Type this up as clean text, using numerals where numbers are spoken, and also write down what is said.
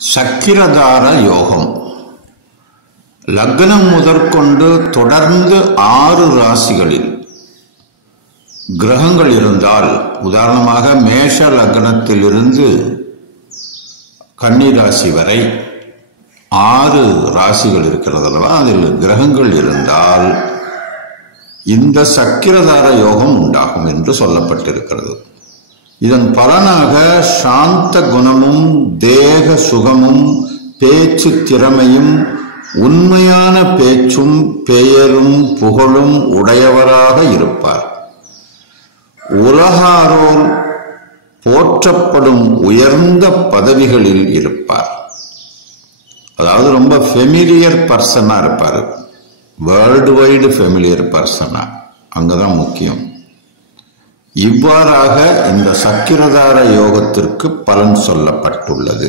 சக்கிரதார யோகம். லக்னம் முதற்கொண்டு தொடர்ந்து 6 ராசிகளில் கிரகங்கள் இருந்தால், உதாரணமாக மேஷ லக்னத்திலிருந்து கன்னி ராசி வரை 6 ராசிகள் இருக்கிறதல்லவா, அதில் கிரகங்கள் இருந்தால் இந்த சக்கிரதார யோகம் உண்டாகும் என்று சொல்லப்பட்டிருக்கிறது. இதன் பலனாக சாந்த குணமும் தேக சுகமும் பேச்சு திறமையும் உண்மையான பேச்சும் பெயரும் புகழும் உடையவராக இருப்பார். உலகாரோர் போற்றப்படும் உயர்ந்த பதவிகளில் இருப்பார். அதாவது ரொம்ப ஃபெமிலியர் பர்சனா இருப்பார். வேர்ல்டு வைடு ஃபெமிலியர் பர்சனா, அங்கதான் முக்கியம். இவ்வாறாக இந்த சக்கிரதார யோகத்திற்கு பலன் சொல்லப்பட்டுள்ளது.